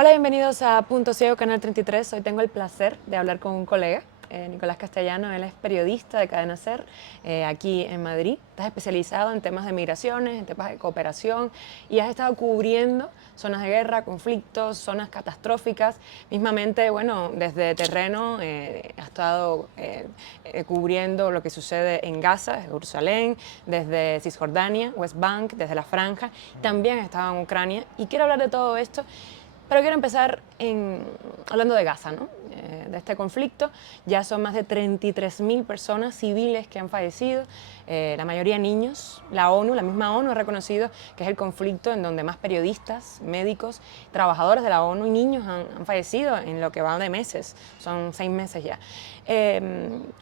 Hola, bienvenidos a Punto Ciego, Canal 33. Hoy tengo el placer de hablar con un colega, Nicolás Castellano. Él es periodista de Cadena SER, aquí en Madrid. Estás especializado en temas de migraciones, en temas de cooperación y has estado cubriendo zonas de guerra, conflictos, zonas catastróficas. Mismamente, bueno, desde terreno has estado cubriendo lo que sucede en Gaza, Jerusalén, desde Cisjordania, West Bank, desde la Franja. También has estado en Ucrania y quiero hablar de todo esto. Pero quiero empezar hablando de Gaza, ¿no? De este conflicto. Ya son más de 33.000 personas civiles que han fallecido, la mayoría niños. La ONU, la misma ONU ha reconocido que es el conflicto en donde más periodistas, médicos, trabajadores de la ONU y niños han fallecido en lo que va de meses. Son 6 meses ya.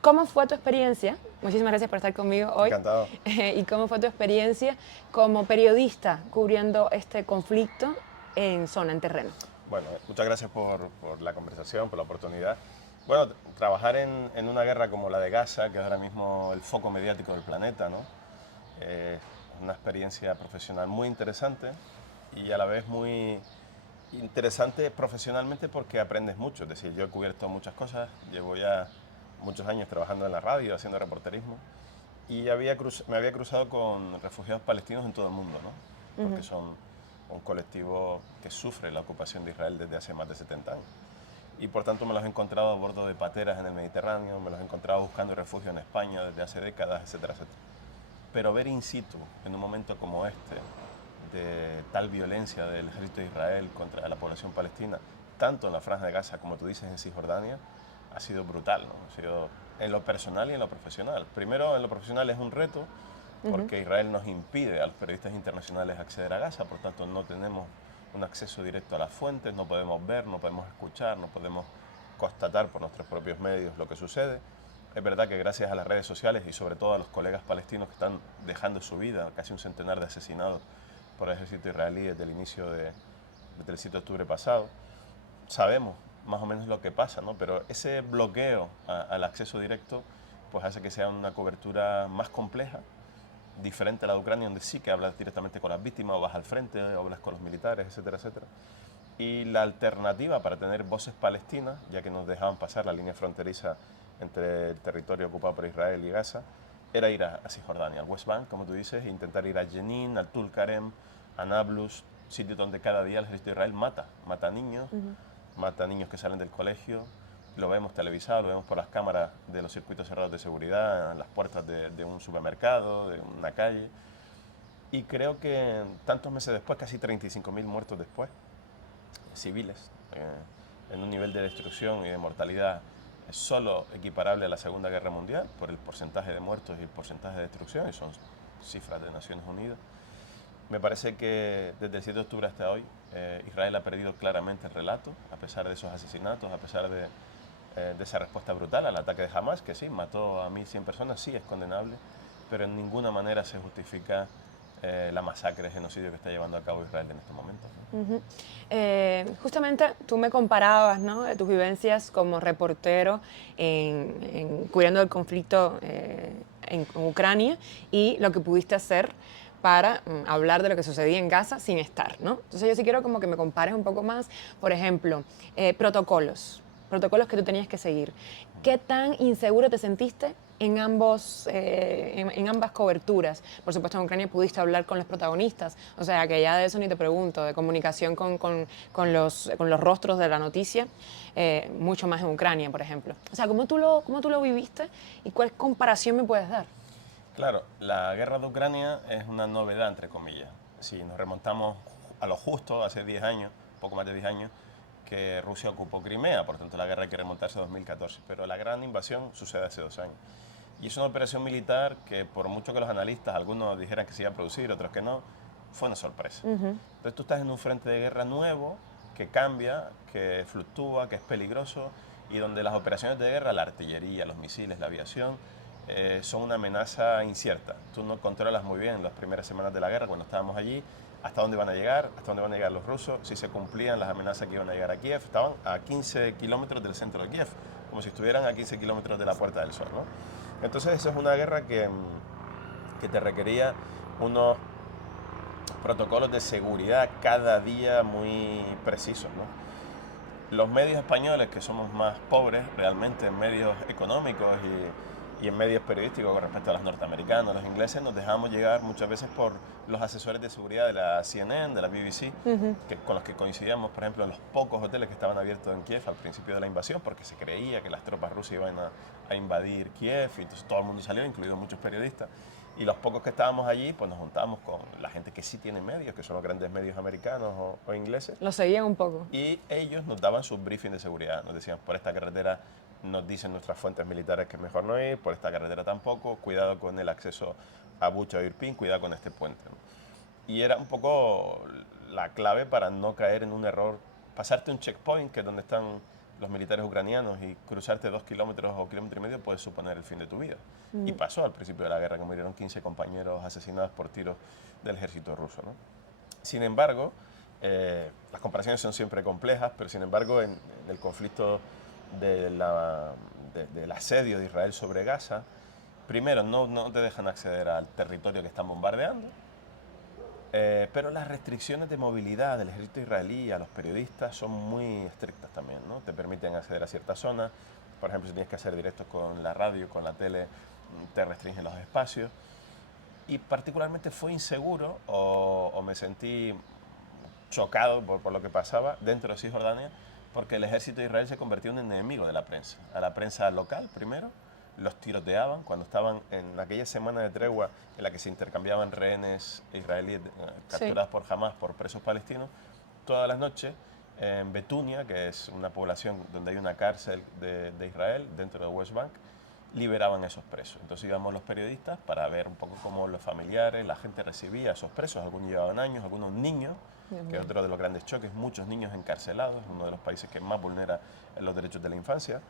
¿Cómo fue tu experiencia? Muchísimas gracias por estar conmigo hoy. Encantado. ¿Y cómo fue tu experiencia como periodista cubriendo este conflicto en zona, en terreno? Bueno, muchas gracias por la conversación, por la oportunidad. Bueno, trabajar en una guerra como la de Gaza, que es ahora mismo el foco mediático del planeta, ¿no? Es una experiencia profesional muy interesante y a la vez muy interesante profesionalmente porque aprendes mucho. Es decir, yo he cubierto muchas cosas, llevo ya muchos años trabajando en la radio, haciendo reporterismo y me había cruzado con refugiados palestinos en todo el mundo, ¿no? Porque son un colectivo que sufre la ocupación de Israel desde hace más de 70 años. Y por tanto me los he encontrado a bordo de pateras en el Mediterráneo, me los he encontrado buscando refugio en España desde hace décadas, etcétera, etcétera. Pero ver in situ, en un momento como este, de tal violencia del ejército de Israel contra la población palestina, tanto en la Franja de Gaza como tú dices en Cisjordania, ha sido brutal, ¿no? Ha sido en lo personal y en lo profesional. Primero, en lo profesional es un reto, porque Israel nos impide a los periodistas internacionales acceder a Gaza, por tanto no tenemos un acceso directo a las fuentes, no podemos ver, no podemos escuchar, no podemos constatar por nuestros propios medios lo que sucede. Es verdad que gracias a las redes sociales y sobre todo a los colegas palestinos que están dejando su vida, casi un centenar de asesinados por el ejército israelí desde el inicio desde el 7 de octubre pasado, sabemos más o menos lo que pasa, ¿no? Pero ese bloqueo al acceso directo pues hace que sea una cobertura más compleja, diferente a la de Ucrania, donde sí que hablas directamente con las víctimas, o vas al frente, o hablas con los militares, etcétera, etcétera. Y la alternativa para tener voces palestinas, ya que nos dejaban pasar la línea fronteriza entre el territorio ocupado por Israel y Gaza, era ir a Cisjordania, al West Bank, como tú dices, e intentar ir a Jenin, al Tulkarem, a Nablus, sitios donde cada día el ejército de Israel mata niños, mata niños que salen del colegio. Lo vemos televisado, lo vemos por las cámaras de los circuitos cerrados de seguridad, en las puertas de un supermercado, de una calle. Y creo que tantos meses después, casi 35.000 muertos después, civiles, en un nivel de destrucción y de mortalidad solo equiparable a la Segunda Guerra Mundial por el porcentaje de muertos y el porcentaje de destrucción, y son cifras de Naciones Unidas. Me parece que desde el 7 de octubre hasta hoy Israel ha perdido claramente el relato, a pesar de esos asesinatos, a pesar de esa respuesta brutal al ataque de Hamas, que sí, mató a 1.100 personas, sí, es condenable, pero en ninguna manera se justifica la masacre, el genocidio que está llevando a cabo Israel en estos momentos, ¿no? Justamente tú me comparabas, ¿no?, de tus vivencias como reportero cubriendo el conflicto en Ucrania y lo que pudiste hacer para hablar de lo que sucedía en Gaza sin estar, ¿no? Entonces yo sí quiero como que me compares un poco más, por ejemplo, protocolos que tú tenías que seguir. ¿Qué tan inseguro te sentiste en ambas coberturas? Por supuesto, en Ucrania pudiste hablar con los protagonistas, o sea, que ya de eso ni te pregunto, de comunicación con los rostros de la noticia, mucho más en Ucrania, por ejemplo. O sea, ¿cómo tú lo viviste y cuál comparación me puedes dar? Claro, la guerra de Ucrania es una novedad, entre comillas. Si nos remontamos a lo justo, hace 10 años, poco más de 10 años, que Rusia ocupó Crimea, por tanto la guerra hay que remontarse a 2014, pero la gran invasión sucede hace 2 años. Y es una operación militar que por mucho que los analistas, algunos dijeran que se iba a producir, otros que no, fue una sorpresa. Entonces tú estás en un frente de guerra nuevo, que cambia, que fluctúa, que es peligroso, y donde las operaciones de guerra, la artillería, los misiles, la aviación, son una amenaza incierta. Tú no controlas muy bien en las primeras semanas de la guerra, cuando estábamos allí, hasta dónde van a llegar, hasta dónde van a llegar los rusos, si se cumplían las amenazas que iban a llegar a Kiev. Estaban a 15 kilómetros del centro de Kiev, como si estuvieran a 15 kilómetros de la Puerta del Sol, ¿no? Entonces eso es una guerra que te requería unos protocolos de seguridad cada día muy precisos, ¿no? Los medios españoles, que somos más pobres realmente en medios económicos y en medios periodísticos con respecto a los norteamericanos, los ingleses, nos dejamos llegar muchas veces por los asesores de seguridad de la CNN, de la BBC, con los que coincidíamos, por ejemplo, en los pocos hoteles que estaban abiertos en Kiev al principio de la invasión, porque se creía que las tropas rusas iban a invadir Kiev, y entonces todo el mundo salió, incluidos muchos periodistas. Y los pocos que estábamos allí, pues nos juntábamos con la gente que sí tiene medios, que son los grandes medios americanos o ingleses. Lo seguían un poco. Y ellos nos daban sus briefings de seguridad. Nos decían, por esta carretera nos dicen nuestras fuentes militares que es mejor no ir, por esta carretera tampoco, cuidado con el acceso a Bucha o Irpin, cuidado con este puente, ¿no? Y era un poco la clave para no caer en un error. Pasarte un checkpoint, que es donde están los militares ucranianos, y cruzarte 2 kilómetros o kilómetro y medio puede suponer el fin de tu vida. Y pasó al principio de la guerra, que murieron 15 compañeros asesinados por tiros del ejército ruso, ¿no? Sin embargo, las comparaciones son siempre complejas, pero sin embargo en el conflicto del asedio de Israel sobre Gaza, primero no te dejan acceder al territorio que están bombardeando, pero las restricciones de movilidad del ejército israelí a los periodistas son muy estrictas también, ¿no? Te permiten acceder a ciertas zonas, por ejemplo, si tienes que hacer directos con la radio, con la tele, te restringen los espacios. Y particularmente fue inseguro o me sentí chocado por lo que pasaba dentro de Cisjordania, porque el ejército de Israel se convirtió en un enemigo de la prensa. A la prensa local primero, los tiroteaban cuando estaban en aquella semana de tregua en la que se intercambiaban rehenes israelíes capturados por Hamas por presos palestinos. Todas las noches en Betunia, que es una población donde hay una cárcel de Israel dentro de West Bank, liberaban a esos presos. Entonces íbamos los periodistas para ver un poco cómo los familiares, la gente recibía a esos presos. Algunos llevaban años, algunos niños, que es otro de los grandes choques, muchos niños encarcelados, uno de los países que más vulnera los derechos de la infancia.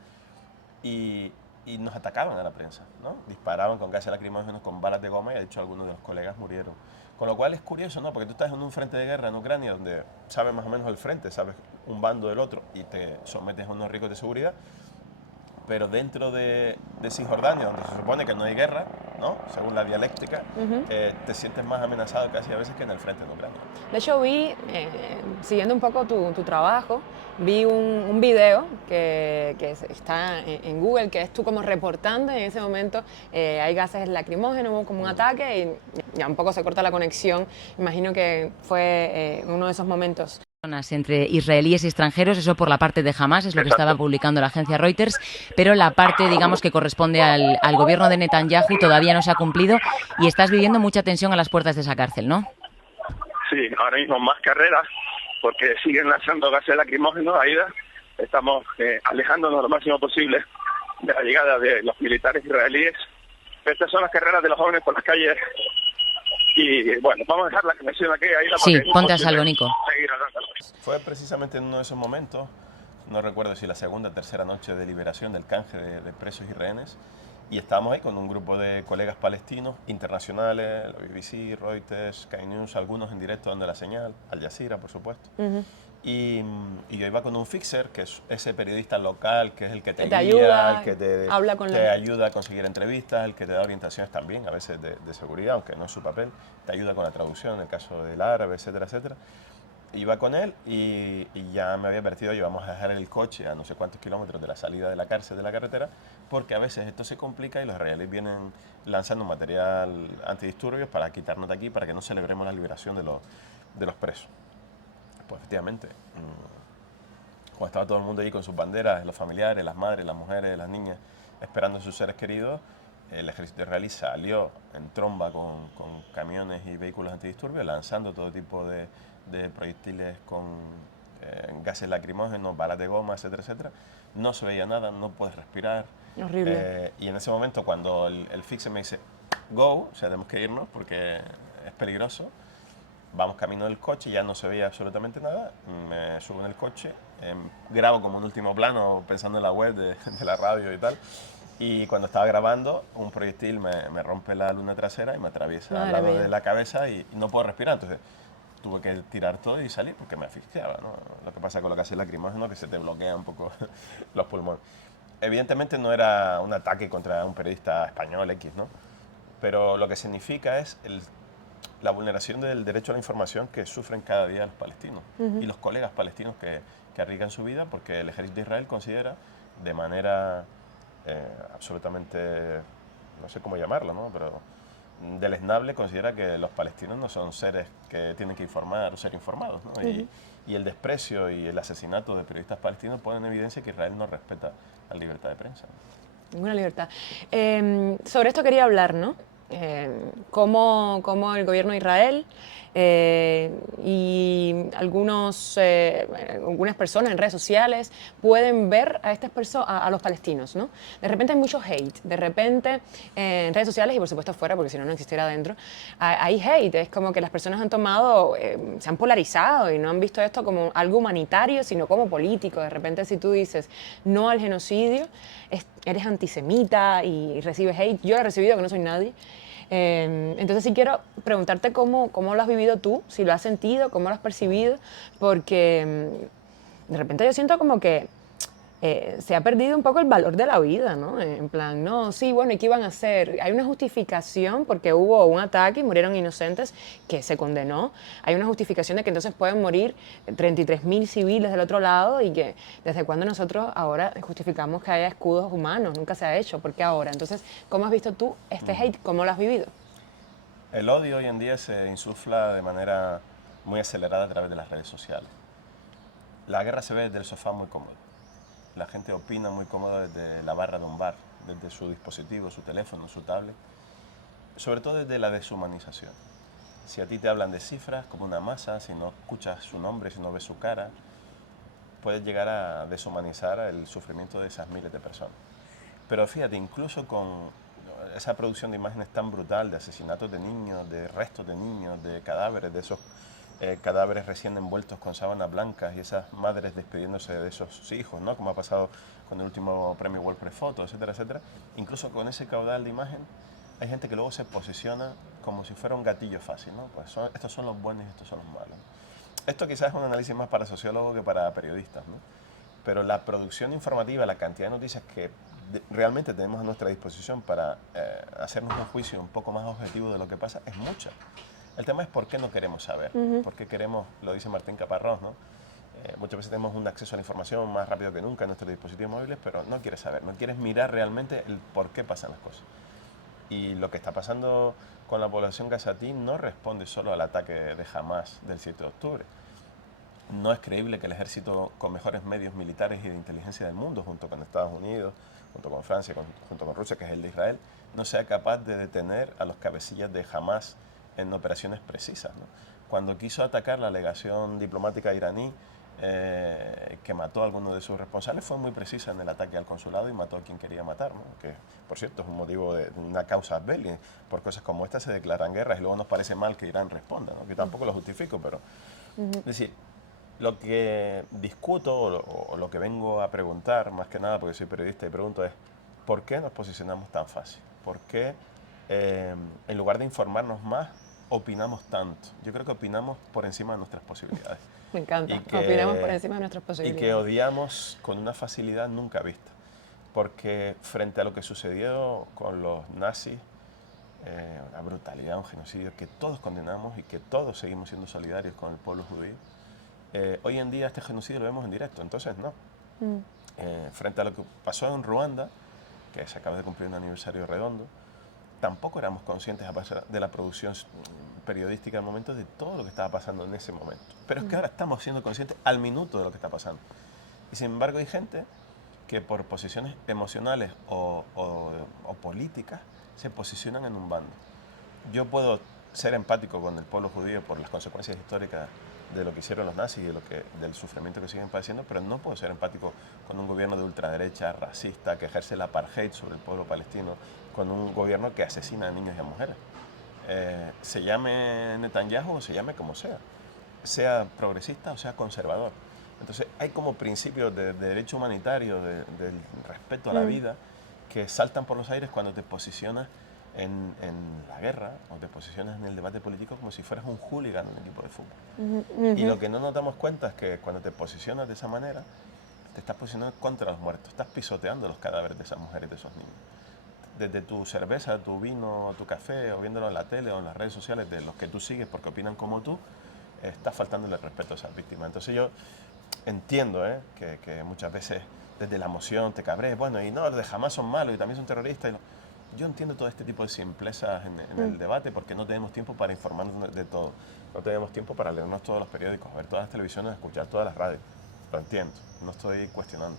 Y nos atacaban a la prensa, ¿no? Disparaban con gases lacrimógenos, con balas de goma, y de hecho algunos de los colegas murieron. Con lo cual es curioso, ¿no? Porque tú estás en un frente de guerra en Ucrania donde sabes más o menos el frente, sabes un bando del otro y te sometes a unos riesgos de seguridad, pero dentro de Cisjordania, donde se supone que no hay guerra, ¿no? Según la dialéctica, te sientes más amenazado casi a veces que en el frente de Ucrania. De hecho, vi, siguiendo un poco tu trabajo, vi un video que está en Google, que es tú como reportando, y en ese momento hay gases lacrimógenos, hubo como un ataque y ya un poco se corta la conexión. Imagino que fue uno de esos momentos. Entre israelíes y extranjeros, eso por la parte de Hamas, es lo que estaba publicando la agencia Reuters, pero la parte, digamos, que corresponde al gobierno de Netanyahu todavía no se ha cumplido y estás viviendo mucha tensión a las puertas de esa cárcel, ¿no? Sí, ahora mismo más carreras, porque siguen lanzando gases lacrimógenos, Aida. Estamos alejándonos lo máximo posible de la llegada de los militares israelíes. Estas son las carreras de los jóvenes por las calles. Y bueno, vamos a dejar la conexión aquí, Aida. Sí, ponte a salvo, Nico. Fue precisamente en uno de esos momentos, no recuerdo si la segunda o tercera noche de liberación del canje de presos y rehenes, y estábamos ahí con un grupo de colegas palestinos internacionales, la BBC, Reuters, Sky News, algunos en directo dando la señal, Al Jazeera, por supuesto. Y yo iba con un fixer, que es ese periodista local, que es el que te guía, ayuda, el que te ayuda a conseguir entrevistas, el que te da orientaciones también, a veces de seguridad, aunque no es su papel, te ayuda con la traducción, en el caso del árabe, etcétera, etcétera. Iba con él y ya me había advertido, íbamos a dejar el coche a no sé cuántos kilómetros de la salida de la cárcel, de la carretera, porque a veces esto se complica y los israelíes vienen lanzando material antidisturbios para quitarnos de aquí, para que no celebremos la liberación de los presos. Pues efectivamente, cuando estaba todo el mundo allí con sus banderas, los familiares, las madres, las mujeres, las niñas, esperando a sus seres queridos, el ejército israelí salió en tromba con camiones y vehículos antidisturbios, lanzando todo tipo de proyectiles con gases lacrimógenos, balas de goma, etcétera, etcétera. No se veía nada, no puedes respirar. Horrible. Y en ese momento, cuando el fixer me dice, go, o sea, tenemos que irnos porque es peligroso, vamos camino del coche, ya no se veía absolutamente nada, me subo en el coche, grabo como un último plano pensando en la web de la radio y tal, y cuando estaba grabando, un proyectil me rompe la luna trasera y me atraviesa al lado de la cabeza y no puedo respirar, entonces tuve que tirar todo y salir porque me asfixiaba, ¿no? Lo que pasa con lo que hace el lacrimógeno, que se te bloquea un poco los pulmones. Evidentemente no era un ataque contra un periodista español X, ¿no? Pero lo que significa es la vulneración del derecho a la información que sufren cada día los palestinos y los colegas palestinos que arriesgan su vida porque el ejército de Israel considera de manera absolutamente, no sé cómo llamarlo, ¿no? Pero deleznable, considera que los palestinos no son seres que tienen que informar o ser informados, ¿no? Y el desprecio y el asesinato de periodistas palestinos ponen en evidencia que Israel no respeta la libertad de prensa, ¿no? Ninguna libertad. Sobre esto quería hablar, ¿no? Cómo el gobierno de Israel y algunas personas en redes sociales pueden ver a estas a los palestinos, ¿no? De repente hay mucho hate, de repente en redes sociales y por supuesto afuera, porque si no, no existiera adentro, hay hate, es como que las personas han tomado, se han polarizado y no han visto esto como algo humanitario, sino como político. De repente si tú dices no al genocidio, eres antisemita y recibes hate. Yo lo he recibido, que no soy nadie. Entonces sí quiero preguntarte cómo lo has vivido tú, si lo has sentido, cómo lo has percibido, porque de repente yo siento como que se ha perdido un poco el valor de la vida, ¿no? En plan, no, sí, bueno, ¿y qué iban a hacer? Hay una justificación porque hubo un ataque y murieron inocentes que se condenó. Hay una justificación de que entonces pueden morir 33.000 civiles del otro lado y que desde cuándo nosotros ahora justificamos que haya escudos humanos. Nunca se ha hecho. ¿Por qué ahora? Entonces, ¿cómo has visto tú este hate? ¿Cómo lo has vivido? El odio hoy en día se insufla de manera muy acelerada a través de las redes sociales. La guerra se ve desde el sofá muy cómodo. La gente opina muy cómoda desde la barra de un bar, desde su dispositivo, su teléfono, su tablet, sobre todo desde la deshumanización. Si a ti te hablan de cifras como una masa, si no escuchas su nombre, si no ves su cara, puedes llegar a deshumanizar el sufrimiento de esas miles de personas. Pero fíjate, incluso con esa producción de imágenes tan brutal de asesinatos de niños, de restos de niños, de cadáveres, de esos cadáveres recién envueltos con sábanas blancas y esas madres despidiéndose de esos hijos, ¿no? Como ha pasado con el último premio World Press Photo, etcétera, etcétera. Incluso con ese caudal de imagen, hay gente que luego se posiciona como si fuera un gatillo fácil, ¿no? Pues estos son los buenos y estos son los malos. Esto quizás es un análisis más para sociólogos que para periodistas, ¿no? Pero la producción informativa, la cantidad de noticias que realmente tenemos a nuestra disposición para hacernos un juicio un poco más objetivo de lo que pasa es mucha. El tema es por qué no queremos saber, por qué queremos, lo dice Martín Caparrós, ¿no? Muchas veces tenemos un acceso a la información más rápido que nunca en nuestros dispositivos móviles, pero no quieres saber, no quieres mirar realmente el por qué pasan las cosas. Y lo que está pasando con la población gazatí no responde solo al ataque de Hamás del 7 de octubre. No es creíble que el ejército con mejores medios militares y de inteligencia del mundo, junto con Estados Unidos, junto con Francia, junto con Rusia, que es el de Israel, no sea capaz de detener a los cabecillas de Hamás en operaciones precisas, ¿no? Cuando quiso atacar la legación diplomática iraní, que mató a alguno de sus responsables, fue muy precisa en el ataque al consulado y mató a quien quería matar, ¿no? Que, por cierto, es un motivo de una causa belli. Por cosas como esta se declaran guerras y luego nos parece mal que Irán responda, ¿no? Que tampoco lo justifico, pero... Es decir, lo que discuto o lo que vengo a preguntar, más que nada porque soy periodista y pregunto es, ¿por qué nos posicionamos tan fácil? ¿Por qué en lugar de informarnos más, opinamos tanto? Yo creo que opinamos por encima de nuestras posibilidades. Me encanta, opinamos por encima de nuestras Y posibilidades. que odiamos con una facilidad nunca vista. Porque frente a lo que sucedió con los nazis, una brutalidad, un genocidio que todos condenamos y que todos seguimos siendo solidarios con el pueblo judío, hoy en día este genocidio lo vemos en directo, entonces no. Frente a lo que pasó en Ruanda, que se acaba de cumplir un aniversario redondo, tampoco éramos conscientes a pesar de la producción periodística al momento de todo lo que estaba pasando en ese momento. Pero es que ahora estamos siendo conscientes al minuto de lo que está pasando. Y sin embargo hay gente que por posiciones emocionales o políticas se posicionan en un bando. Yo puedo ser empático con el pueblo judío por las consecuencias históricas de lo que hicieron los nazis y del sufrimiento que siguen padeciendo, pero no puedo ser empático con un gobierno de ultraderecha, racista, que ejerce el apartheid sobre el pueblo palestino, con un gobierno que asesina a niños y a mujeres. Se llame Netanyahu o se llame como sea progresista o sea conservador. Entonces hay como principios de derecho humanitario, del respeto a la vida, que saltan por los aires cuando te posicionas en la guerra o te posicionas en el debate político como si fueras un hooligan en un equipo de fútbol. Y lo que no nos damos cuenta es que cuando te posicionas de esa manera, te estás posicionando contra los muertos, estás pisoteando los cadáveres de esas mujeres y de esos niños. desde tu cerveza, tu vino, tu café, o viéndolo en la tele o en las redes sociales de los que tú sigues porque opinan como tú, estás faltándole el respeto a esas víctimas. Entonces yo entiendo que muchas veces desde la emoción te cabrees, bueno, y no, los de Hamas son malos y también son terroristas. Yo entiendo todo este tipo de simplezas en el debate porque no tenemos tiempo para informarnos de todo. No tenemos tiempo para leernos todos los periódicos, ver todas las televisiones, escuchar todas las radios. Lo entiendo, no estoy cuestionando.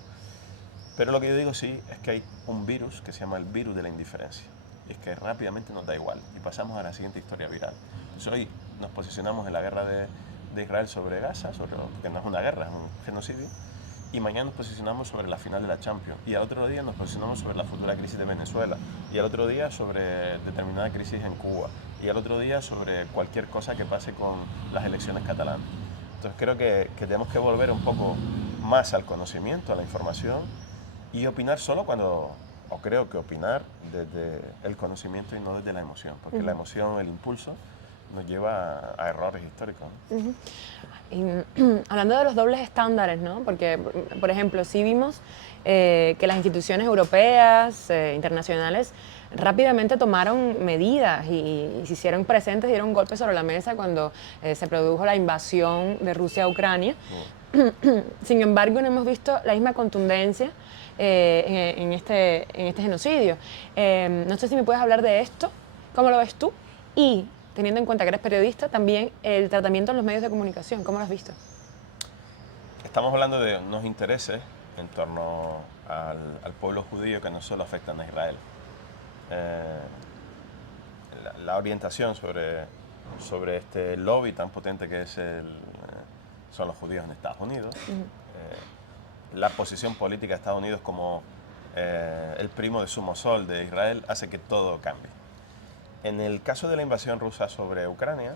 Pero lo que yo digo sí es que hay un virus que se llama el virus de la indiferencia. Y es que rápidamente nos da igual. Y pasamos a la siguiente historia viral. Entonces hoy nos posicionamos en la guerra de Israel sobre Gaza, porque no es una guerra, es un genocidio. Y mañana nos posicionamos sobre la final de la Champions. Y al otro día nos posicionamos sobre la futura crisis de Venezuela. Y al otro día sobre determinada crisis en Cuba. Y al otro día sobre cualquier cosa que pase con las elecciones catalanas. Entonces creo que tenemos que volver un poco más al conocimiento, a la información y opinar solo cuando, o creo que opinar desde el conocimiento y no desde la emoción. Porque la emoción, el impulso, nos lleva a errores históricos, ¿no? Y, hablando de los dobles estándares, ¿no? Porque, por ejemplo, sí vimos que las instituciones europeas, internacionales, rápidamente tomaron medidas y se hicieron presentes, dieron golpes sobre la mesa cuando se produjo la invasión de Rusia a Ucrania. Sin embargo, no hemos visto la misma contundencia en este genocidio. No sé si me puedes hablar de esto, ¿cómo lo ves tú? Y teniendo en cuenta que eres periodista, también el tratamiento en los medios de comunicación, ¿cómo lo has visto? Estamos hablando de unos intereses en torno al pueblo judío que no solo afectan a Israel. La orientación sobre este lobby tan potente que es son los judíos en Estados Unidos, la posición política de Estados Unidos como el primo de Sumosol de Israel hace que todo cambie. En el caso de la invasión rusa sobre Ucrania,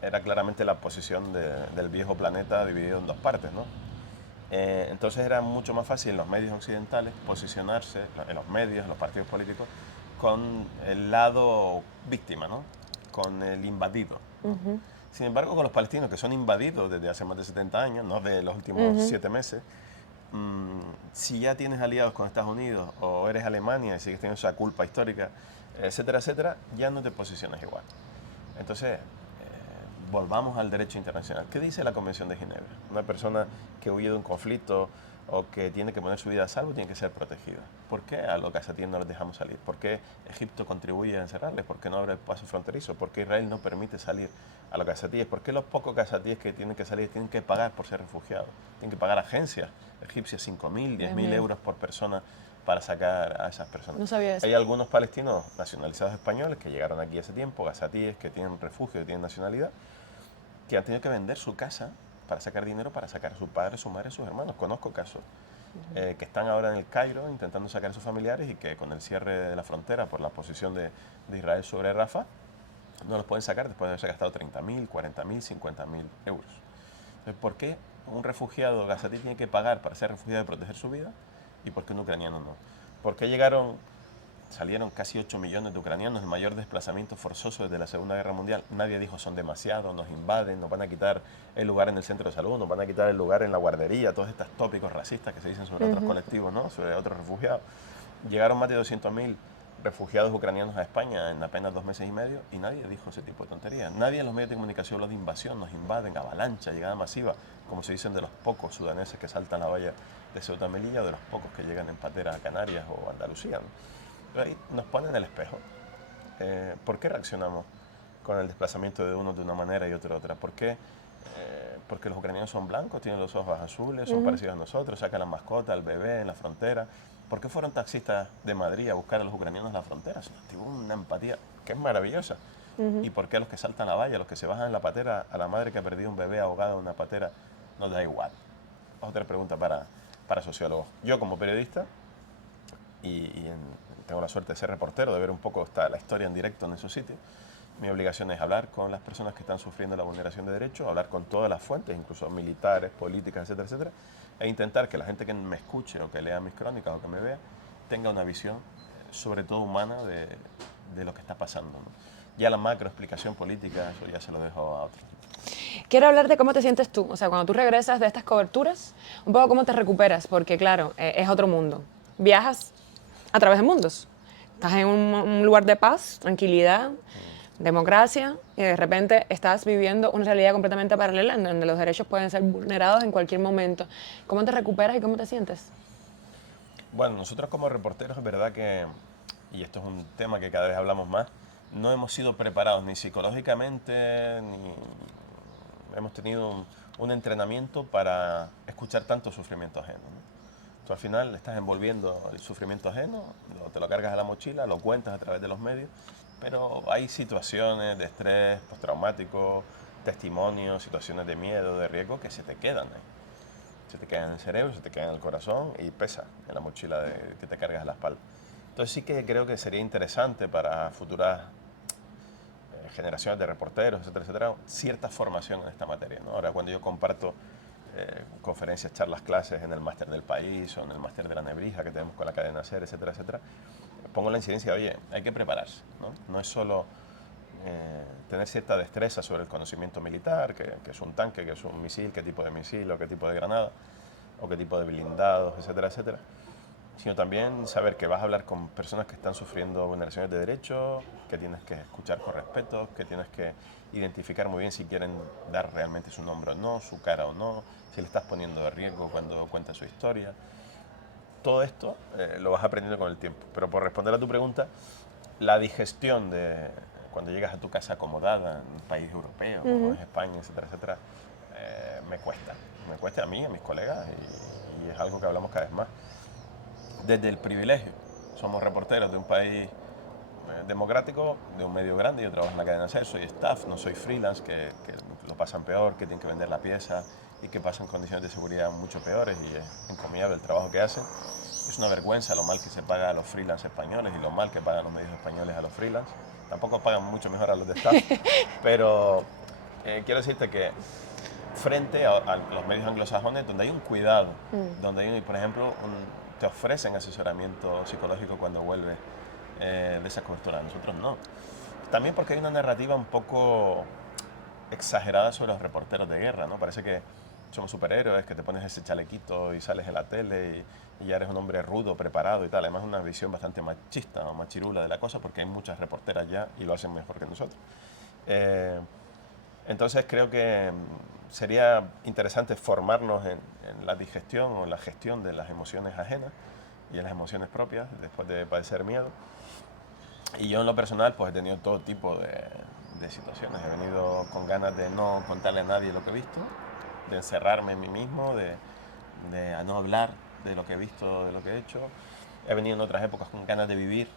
era claramente la posición del viejo planeta dividido en dos partes, ¿no? Entonces era mucho más fácil en los medios occidentales posicionarse, en los medios, en los partidos políticos, con el lado víctima, ¿no? Con el invadido. Sin embargo, con los palestinos, que son invadidos desde hace más de 70 años, no de los últimos 7 meses, si ya tienes aliados con Estados Unidos o eres Alemania y sigues teniendo esa culpa histórica, etcétera, etcétera, ya no te posicionas igual. Entonces, volvamos al derecho internacional. ¿Qué dice la Convención de Ginebra? Una persona que huye de un conflicto o que tiene que poner su vida a salvo tiene que ser protegida. ¿Por qué a los gazatíes no los dejamos salir? ¿Por qué Egipto contribuye a encerrarles? ¿Por qué no abre el paso fronterizo? ¿Por qué Israel no permite salir a los gazatíes? ¿Por qué los pocos gazatíes que tienen que salir tienen que pagar por ser refugiados? Tienen que pagar agencias egipcias 5.000, 10.000 euros por persona para sacar a esas personas. No sabía eso. Hay algunos palestinos nacionalizados españoles que llegaron aquí hace tiempo, gazatíes que tienen refugio, que tienen nacionalidad, que han tenido que vender su casa para sacar dinero para sacar a su padre, su madre, sus hermanos. Conozco casos que están ahora en el Cairo intentando sacar a sus familiares y que con el cierre de la frontera por la posición de Israel sobre Rafah no los pueden sacar después de haberse gastado 30.000, 40.000, 50.000 euros. Entonces, ¿por qué un refugiado gazatí tiene que pagar para ser refugiado y proteger su vida? ¿Y por qué un ucraniano no? ¿Por qué salieron casi 8 millones de ucranianos, el mayor desplazamiento forzoso desde la Segunda Guerra Mundial? Nadie dijo son demasiados, nos invaden, nos van a quitar el lugar en el centro de salud, nos van a quitar el lugar en la guardería, todos estos tópicos racistas que se dicen sobre otros colectivos, ¿no? Sobre otros refugiados. Llegaron más de 200.000 refugiados ucranianos a España en apenas 2 meses y medio y nadie dijo ese tipo de tonterías. Nadie en los medios de comunicación habló de invasión, nos invaden, avalancha, llegada masiva, como se dicen de los pocos sudaneses que saltan la valla de Ceuta y Melilla o de los pocos que llegan en patera a Canarias o Andalucía, ¿no? Pero ahí nos ponen el espejo. ¿Por qué reaccionamos con el desplazamiento de uno de una manera y otro de otra? ¿Por qué? Porque los ucranianos son blancos, tienen los ojos azules, son parecidos a nosotros, sacan la mascota, al bebé en la frontera. ¿Por qué fueron taxistas de Madrid a buscar a los ucranianos en la frontera? Se tuvo una empatía que es maravillosa. ¿Y por qué a los que saltan la valla, a los que se bajan en la patera, a la madre que ha perdido un bebé ahogado en una patera, nos da igual? Otra pregunta para sociólogos. Yo como periodista, tengo la suerte de ser reportero, de ver un poco la historia en directo en esos sitios, mi obligación es hablar con las personas que están sufriendo la vulneración de derechos, hablar con todas las fuentes, incluso militares, políticas, etcétera, etcétera, e intentar que la gente que me escuche o que lea mis crónicas o que me vea tenga una visión, sobre todo humana, de lo que está pasando, ¿no? Ya la macro explicación política, eso ya se lo dejo a otros. Quiero hablar de cómo te sientes tú, o sea, cuando tú regresas de estas coberturas, un poco cómo te recuperas, porque claro, es otro mundo. Viajas a través de mundos. Estás en un lugar de paz, tranquilidad, democracia, y de repente estás viviendo una realidad completamente paralela en donde los derechos pueden ser vulnerados en cualquier momento. ¿Cómo te recuperas y cómo te sientes? Bueno, nosotros como reporteros es verdad que, y esto es un tema que cada vez hablamos más, no hemos sido preparados ni psicológicamente, ni hemos tenido un entrenamiento para escuchar tanto sufrimiento ajeno, ¿no? Tú al final estás envolviendo el sufrimiento ajeno, te lo cargas a la mochila, lo cuentas a través de los medios, pero hay situaciones de estrés postraumático, testimonios, situaciones de miedo, de riesgo que se te quedan ahí. Se te quedan en el cerebro, se te quedan en el corazón y pesa en la mochila que te cargas a la espalda. Entonces sí que creo que sería interesante para futuras generaciones de reporteros, etcétera, etcétera, cierta formación en esta materia, ¿no? Ahora, cuando yo comparto conferencias, charlas, clases en el máster del país o en el máster de la Nebrija que tenemos con la cadena SER, etcétera, etcétera, pongo la incidencia de, oye, hay que prepararse, ¿no? No es solo tener cierta destreza sobre el conocimiento militar, que es un tanque, que es un misil, qué tipo de misil o qué tipo de granada, o qué tipo de blindados, etcétera, etcétera, sino también saber que vas a hablar con personas que están sufriendo vulneraciones de derechos, que tienes que escuchar con respeto, que tienes que identificar muy bien si quieren dar realmente su nombre o no, su cara o no, si le estás poniendo de riesgo cuando cuenta su historia. Todo esto lo vas aprendiendo con el tiempo. Pero por responder a tu pregunta, la digestión de cuando llegas a tu casa acomodada en un país europeo, como es España, etcétera, etcétera, me cuesta. Me cuesta a mí, a mis colegas, y es algo que hablamos cada vez más. Desde el privilegio. Somos reporteros de un país democrático, de un medio grande. Yo trabajo en la cadena SER, soy staff, no soy freelance, que lo pasan peor, que tienen que vender la pieza y que pasan condiciones de seguridad mucho peores, y es encomiable el trabajo que hacen. Es una vergüenza lo mal que se paga a los freelance españoles y lo mal que pagan los medios españoles a los freelance. Tampoco pagan mucho mejor a los de staff, pero quiero decirte que frente a los medios anglosajones, donde hay un cuidado, donde hay, por ejemplo, te ofrecen asesoramiento psicológico cuando vuelves de esa cobertura. Nosotros no. También porque hay una narrativa un poco exagerada sobre los reporteros de guerra, ¿no? Parece que somos superhéroes, que te pones ese chalequito y sales en la tele y ya eres un hombre rudo, preparado y tal. Además es una visión bastante machista o machirula de la cosa, porque hay muchas reporteras ya y lo hacen mejor que nosotros. Entonces creo que sería interesante formarnos en la digestión o en la gestión de las emociones ajenas y en las emociones propias después de padecer miedo. Y yo en lo personal pues he tenido todo tipo de situaciones. He venido con ganas de no contarle a nadie lo que he visto, de encerrarme en mí mismo, de a no hablar de lo que he visto, de lo que he hecho. He venido en otras épocas con ganas de vivir,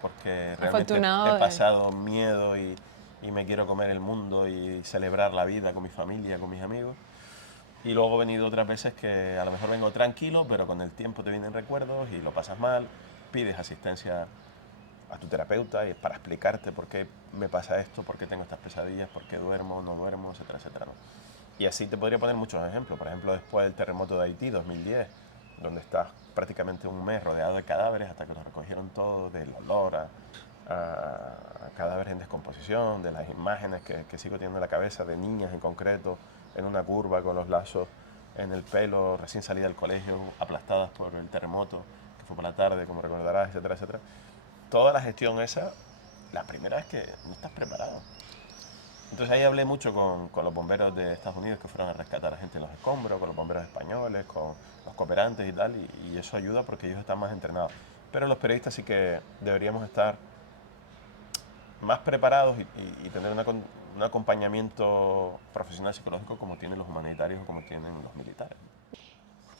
porque realmente he pasado miedo y me quiero comer el mundo y celebrar la vida con mi familia, con mis amigos. Y luego he venido otras veces que a lo mejor vengo tranquilo, pero con el tiempo te vienen recuerdos y lo pasas mal, pides asistencia a tu terapeuta y para explicarte por qué me pasa esto, por qué tengo estas pesadillas, por qué duermo, no duermo, etcétera, etcétera, ¿no? Y así te podría poner muchos ejemplos. Por ejemplo, después del terremoto de Haití, 2010, donde estás prácticamente un mes rodeado de cadáveres hasta que los recogieron todos, del olor a cadáveres en descomposición, de las imágenes que sigo teniendo en la cabeza de niñas en concreto, en una curva con los lazos en el pelo, recién salida del colegio, aplastadas por el terremoto, que fue por la tarde, como recordarás, etcétera, etcétera. Toda la gestión esa, la primera es que no estás preparado. Entonces ahí hablé mucho con los bomberos de Estados Unidos que fueron a rescatar a gente en los escombros, con los bomberos españoles, con los cooperantes y tal, y eso ayuda porque ellos están más entrenados. Pero los periodistas sí que deberíamos estar más preparados y tener un acompañamiento profesional psicológico como tienen los humanitarios o como tienen los militares.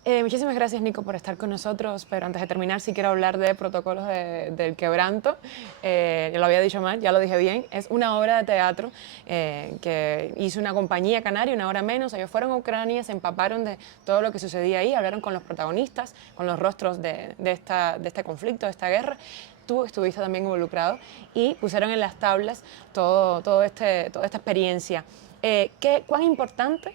Muchísimas gracias, Nico, por estar con nosotros, pero antes de terminar sí quiero hablar de Protocolos del Quebranto. Yo lo había dicho mal, ya lo dije bien. Es una obra de teatro que hizo una compañía canaria, Una Hora Menos. Ellos fueron a Ucrania, se empaparon de todo lo que sucedía ahí, hablaron con los protagonistas, con los rostros de este conflicto, de esta guerra. Tú estuviste también involucrado y pusieron en las tablas toda esta experiencia. ¿Cuán importante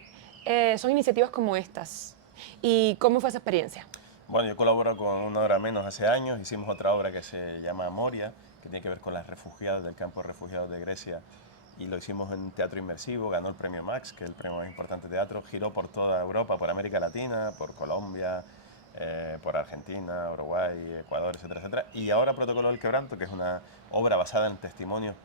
son iniciativas como estas? ¿Y cómo fue esa experiencia? Bueno, yo colaboro con Una Hora Menos hace años. Hicimos otra obra que se llama Moria, que tiene que ver con las refugiadas del campo de refugiados de Grecia, y lo hicimos en teatro inmersivo. Ganó el premio Max, que es el premio más importante de teatro. Giró por toda Europa, por América Latina, por Colombia, por Argentina, Uruguay, Ecuador, etcétera, etcétera. Y ahora Protocolo del Quebranto, que es una obra basada en testimonios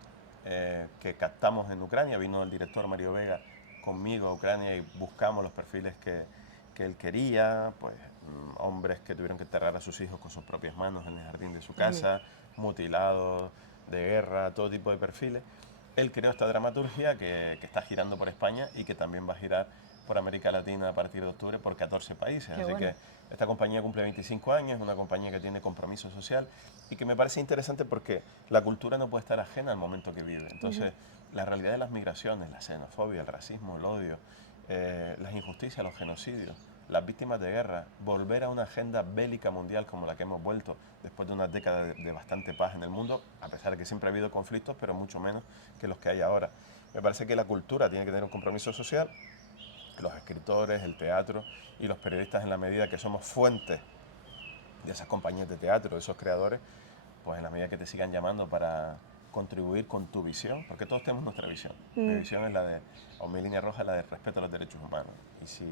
que captamos en Ucrania. Vino el director Mario Vega conmigo a Ucrania y buscamos los perfiles que él quería, pues hombres que tuvieron que enterrar a sus hijos con sus propias manos en el jardín de su casa, mutilados, de guerra, todo tipo de perfiles. Él creó esta dramaturgia que está girando por España y que también va a girar por América Latina a partir de octubre por 14 países. Así que esta compañía cumple 25 años, es una compañía que tiene compromiso social y que me parece interesante porque la cultura no puede estar ajena al momento que vive. Entonces, la realidad de las migraciones, la xenofobia, el racismo, el odio, las injusticias, los genocidios, las víctimas de guerra, volver a una agenda bélica mundial como la que hemos vuelto después de unas décadas de bastante paz en el mundo, a pesar de que siempre ha habido conflictos, pero mucho menos que los que hay ahora. Me parece que la cultura tiene que tener un compromiso social, los escritores, el teatro y los periodistas, en la medida que somos fuentes de esas compañías de teatro, de esos creadores, pues en la medida que te sigan llamando para contribuir con tu visión, porque todos tenemos nuestra visión. Mi visión es la de, o mi línea roja es la de respeto a los derechos humanos. Y si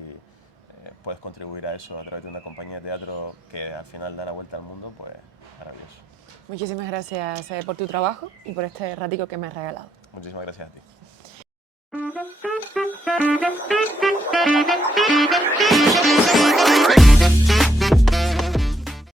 puedes contribuir a eso a través de una compañía de teatro que al final da la vuelta al mundo, pues maravilloso. Muchísimas gracias por tu trabajo y por este ratico que me has regalado. Muchísimas gracias a ti.